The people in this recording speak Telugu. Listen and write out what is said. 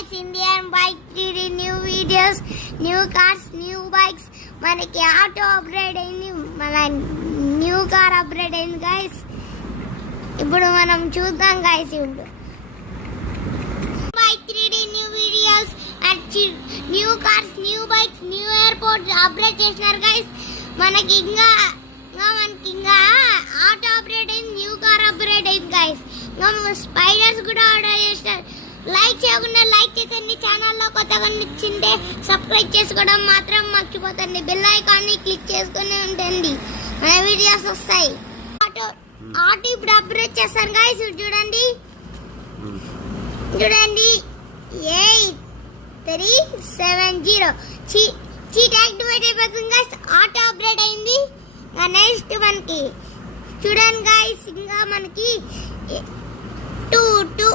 guys, Indian bike 3D new videos, new cars, new bikes. మనకి ఆటో అప్గ్రేడ్ అయింది, మన న్యూ కార్ అప్గ్రేడ్ అయింది గైస్. ఇప్పుడు మనం చూద్దాం గైస్. ఇప్పుడు bike 3D new videos and new cars, new bikes, new airport upgrade చేసినారు గైస్. మనకి ఇంకా ఆటో అప్గ్రేడ్ అయింది, న్యూ కార్ అప్గ్రేడ్ అయింది గైస్. ఇంకా స్పైడర్స్ కూడా ఆర్డర్ చేసినారు. లైక్ చేయకుండా లైక్ చేసండి, ఛానల్లో కొత్తగా నచ్చిందే సబ్స్క్రైబ్ చేసుకోవడం మాత్రం మర్చిపోతండి. బెల్ ఐకాన్ని క్లిక్ చేసుకుని ఉంటుంది, మన వీడియోస్ వస్తాయి. ఆటో ఇప్పుడు అప్గ్రేడ్ చేస్తాను గైస్. చూడండి 8370 చీట్ యాక్టివేట్ అయిపోతుంది గైస్. ఆటో అప్గ్రేడ్ అయింది. నెక్స్ట్ మనకి చూడండి గైస్, ఇంకా మనకి 2